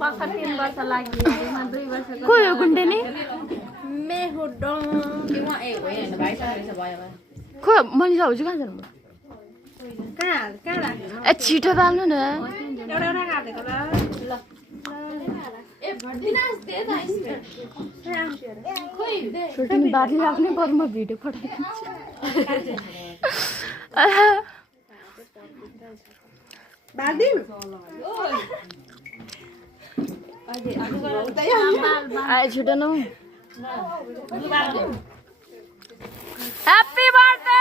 भर्खर 3 वर्ष लाग्यो 2 वर्षको को हो गुन्डेनी मेहुडोङ उहाँ ए होइन भाइसँग रहेछ भयो भए खो मनिषा हजुर कहाँ जानुभयो कहाँ राख्नु ए छिटो बाल्नु न एउटा एउटा काटेको ल ए भड्दिनास दे त आइसक्रिम खोइ दे तिमी बाटली राख्नै पर्यो म भिडियो पठाइदिन्छु बादिम आए छिटो न ह्यापी बर्थडे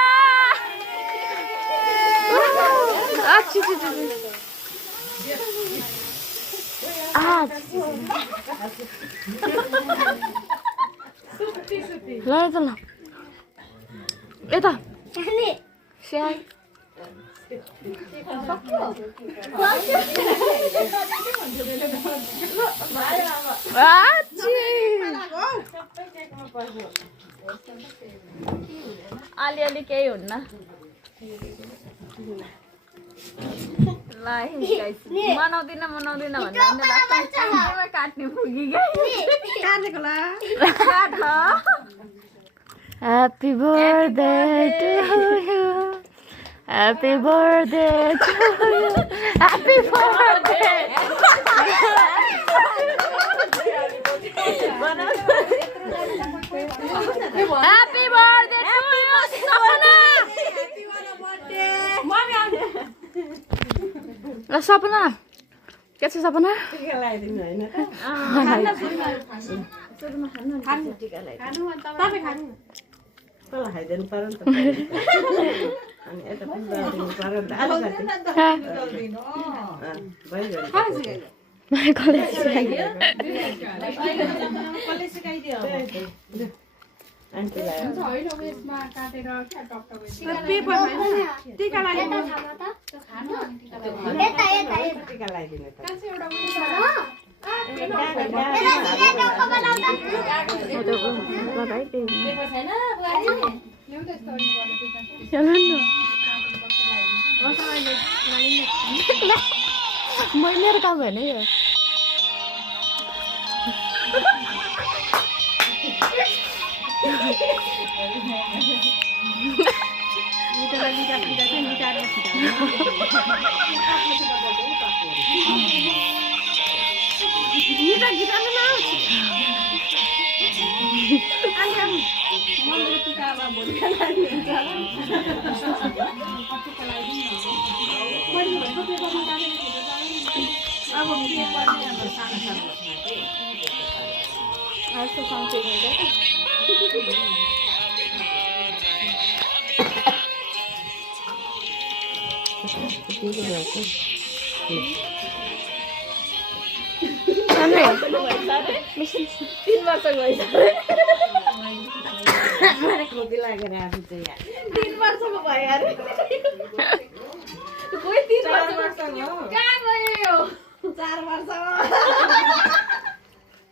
ल त ल यता स्याइ अलिअलि केही हुन्न ल मनाउँदिन भन्दा काट्ने पुगी काटेको ल Happy birthday to you. Happy birthday to you. Happy birthday. Happy birthday to you, Sapna. Sapna. के छ सपना टिका लगाइदिनु हैन खानु टिका लगाइदिनु तपाईं खानु तल खाइदिनु पर्यो नि त अनि यता पनि दिनु पर्यो नि त कलेज सिकाइदियो आन्टीलाई होइन उयसमा काटेर क्या टक्क टिका लगाइदिनु टिका लगाइदिनु त एउटा मेरो काम होइन यो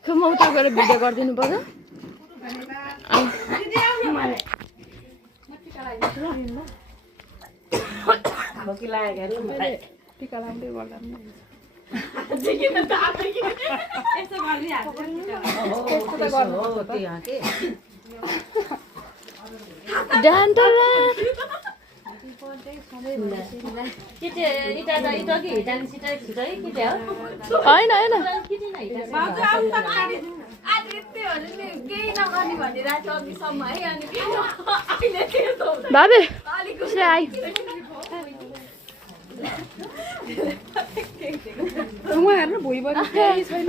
म उता गएर भिडियो गरिदिनु पर्यो टिका लाउँदै गर्दा होइन भाबी उहाँहरु भुइँबाट केही छैन